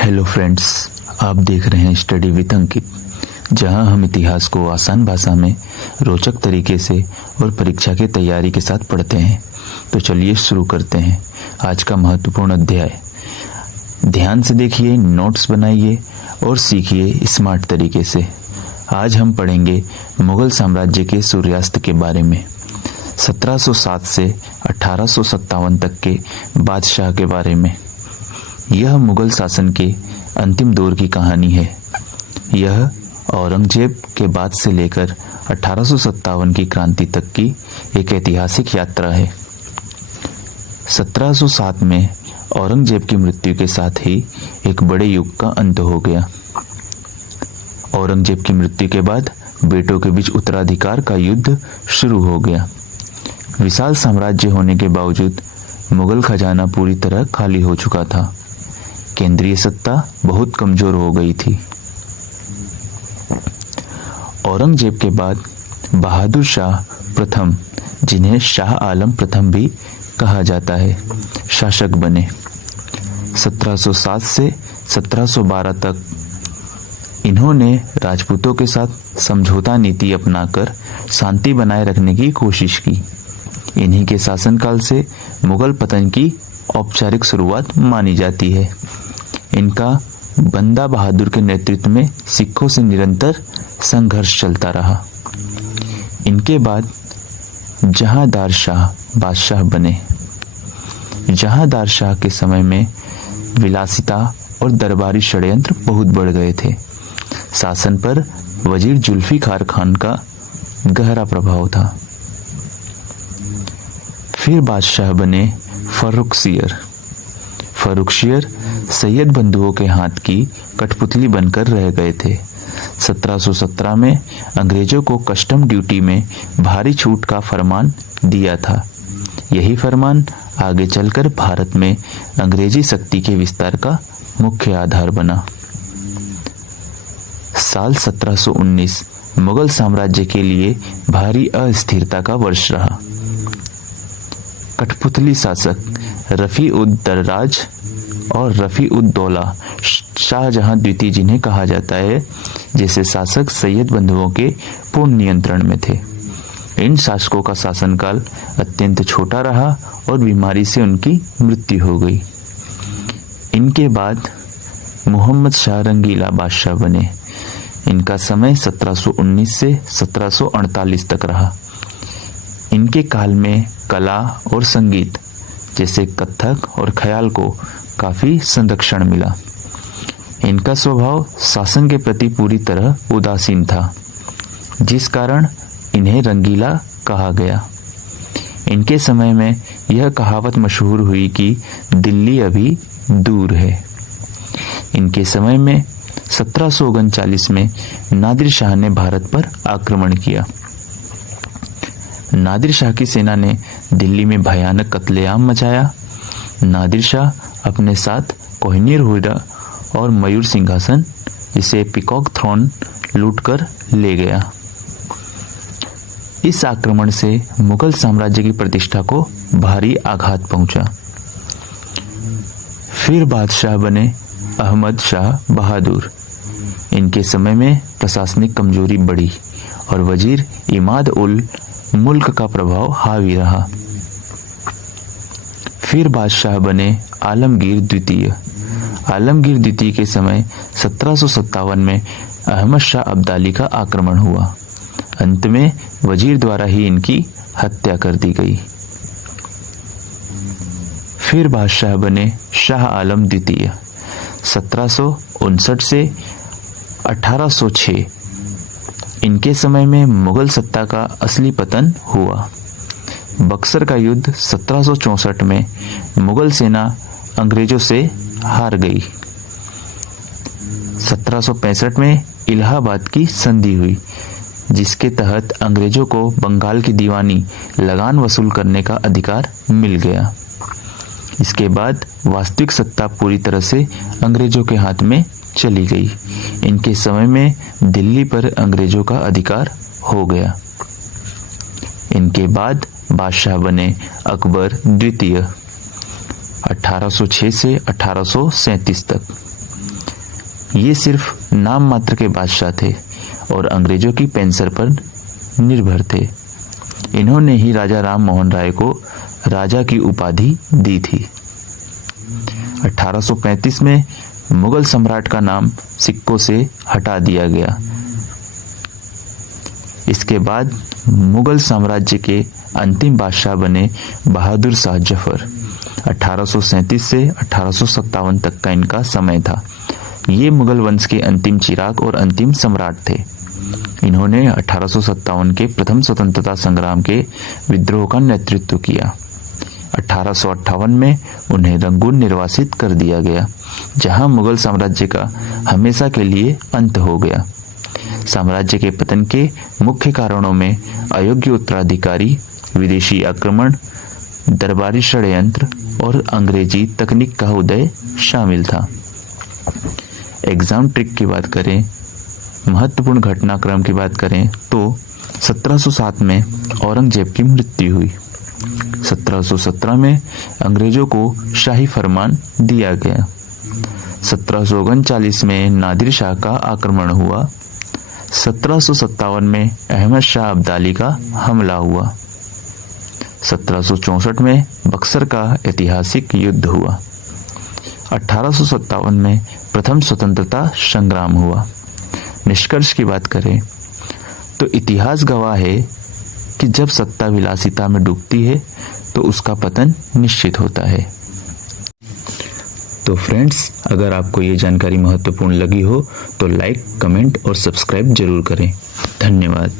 Hello friends, आप देख रहे हैं स्टडी विद अंकित, जहां हम इतिहास को आसान भाषा में रोचक तरीके से और परीक्षा की तैयारी के साथ पढ़ते हैं। तो चलिए शुरू करते हैं आज का महत्वपूर्ण अध्याय। ध्यान से देखिए, नोट्स बनाइए और सीखिए स्मार्ट तरीके से। आज हम पढ़ेंगे मुगल साम्राज्य के सूर्यास्त के बारे में, 1707 से 1857 तक के बादशाह के बारे में। यह मुगल शासन के अंतिम दौर की कहानी है। यह औरंगजेब के बाद से लेकर 1857 की क्रांति तक की एक ऐतिहासिक यात्रा है। 1707 में औरंगजेब की मृत्यु के साथ ही एक बड़े युग का अंत हो गया। औरंगजेब की मृत्यु के बाद बेटों के बीच उत्तराधिकार का युद्ध शुरू हो गया। विशाल साम्राज्य होने के बावजूद मुगल खजाना पूरी तरह खाली हो चुका था। केंद्रीय सत्ता बहुत कमजोर हो गई थी। औरंगजेब के बाद बहादुर शाह प्रथम, जिन्हें शाह आलम प्रथम भी कहा जाता है, शासक बने। 1707 से 1712 तक इन्होंने राजपूतों के साथ समझौता नीति अपनाकर शांति बनाए रखने की कोशिश की। इन्हीं के शासनकाल से मुगल पतन की औपचारिक शुरुआत मानी जाती है। इनका बंदा बहादुर के नेतृत्व में सिखों से निरंतर संघर्ष चलता रहा। इनके बाद जहांदार शाह बादशाह बने। जहांदार शाह के समय में विलासिता और दरबारी षड्यंत्र बहुत बढ़ गए थे। शासन पर वजीर जुल्फिकार खान का गहरा प्रभाव था। फिर बादशाह बने फर्रुखसियर। फर्रुखसियर सैयद बंधुओं के हाथ की कठपुतली बनकर रह गए थे। 1717 में अंग्रेजों को कस्टम ड्यूटी में भारी छूट का फरमान दिया था। यही फरमान आगे चलकर भारत में अंग्रेजी शक्ति के विस्तार का मुख्य आधार बना। साल 1719 मुगल साम्राज्य के लिए भारी अस्थिरता का वर्ष रहा। कठपुतली शासक रफी-उद-दर्राज और रफी-उद-दौला शाहजहां द्वितीय, जिन्हें कहा जाता है, जैसे शासक सैयद बंधुओं के पूर्ण नियंत्रण में थे। इन शासकों का शासनकाल अत्यंत छोटा रहा और बीमारी से उनकी मृत्यु हो गई। इनके बाद मोहम्मद शाह रंगीला बादशाह बने। इनका समय 1719 से 1748 तक रहा। इनके काल में कला और संगीत जैसे कथक और ख्याल को काफी संरक्षण मिला। इनका स्वभाव शासन के प्रति पूरी तरह उदासीन था, जिस कारण इन्हें रंगीला कहा गया। इनके समय में यह कहावत मशहूर हुई कि दिल्ली अभी दूर है। इनके समय में 1739 में नादिर शाह ने भारत पर आक्रमण किया। नादिर शाह की सेना ने दिल्ली में भयानक कत्लेआम मचाया। नादिर शाह अपने साथ कोहिनूर हीरा और मयूर सिंहासन, जिसे पीकॉक थ्रोन, लूटकर ले गया। इस आक्रमण से मुगल साम्राज्य की प्रतिष्ठा को भारी आघात पहुंचा। फिर बादशाह बने अहमद शाह बहादुर। इनके समय में प्रशासनिक कमजोरी बढ़ी और वजीर इमाद उल मुल्क का प्रभाव हावी रहा। फिर बादशाह बने आलमगीर द्वितीय। आलमगीर द्वितीय के समय 1757 में अहमद शाह अब्दाली का आक्रमण हुआ। अंत में वजीर द्वारा ही इनकी हत्या कर दी गई। फिर बादशाह बने शाह आलम द्वितीय। 1759 से 1806 इनके समय में मुगल सत्ता का असली पतन हुआ। बक्सर का युद्ध 1764 में मुगल सेना अंग्रेजों से हार गई। 1765 में इलाहाबाद की संधि हुई, जिसके तहत अंग्रेजों को बंगाल की दीवानी लगान वसूल करने का अधिकार मिल गया। इसके बाद वास्तविक सत्ता पूरी तरह से अंग्रेजों के हाथ में चली गई। इनके समय में दिल्ली पर अंग्रेजों का अधिकार हो गया। इनके बाद बादशाह बने अकबर द्वितीय। 1806 से 1837 तक। ये सिर्फ नाम मात्र के बादशाह थे और अंग्रेजों की पेंशन पर निर्भर थे। इन्होंने ही राजा राम मोहन राय को राजा की उपाधि दी थी। 1835 में मुगल सम्राट का नाम सिक्कों से हटा दिया गया। इसके बाद मुगल साम्राज्य के अंतिम बादशाह बने बहादुर शाह जफर। 1837 से 1857 तक का इनका समय था। ये मुगल वंश के अंतिम चिराग और अंतिम सम्राट थे। इन्होंने 1857 के प्रथम स्वतंत्रता संग्राम के विद्रोह का नेतृत्व किया। 1858 में उन्हें रंगून निर्वासित कर दिया गया, जहां मुगल साम्राज्य का हमेशा के लिए अंत हो गया। साम्राज्य के पतन के मुख्य कारणों में अयोग्य उत्तराधिकारी, विदेशी आक्रमण, दरबारी षड्यंत्र और अंग्रेजी तकनीक का उदय शामिल था। एग्जाम ट्रिक की बात करें, महत्वपूर्ण घटनाक्रम की बात करें तो 1707 में औरंगजेब की मृत्यु हुई। 1717 में अंग्रेजों को शाही फरमान दिया गया। 1739 में नादिर शाह का आक्रमण हुआ। 1757 में अहमद शाह अब्दाली का हमला हुआ। 1764 में बक्सर का ऐतिहासिक युद्ध हुआ। 1857 में प्रथम स्वतंत्रता संग्राम हुआ। निष्कर्ष की बात करें तो इतिहास गवाह है कि जब सत्ता विलासिता में डूबती है तो उसका पतन निश्चित होता है। तो फ्रेंड्स, अगर आपको ये जानकारी महत्वपूर्ण लगी हो तो लाइक, कमेंट और सब्सक्राइब जरूर करें। धन्यवाद।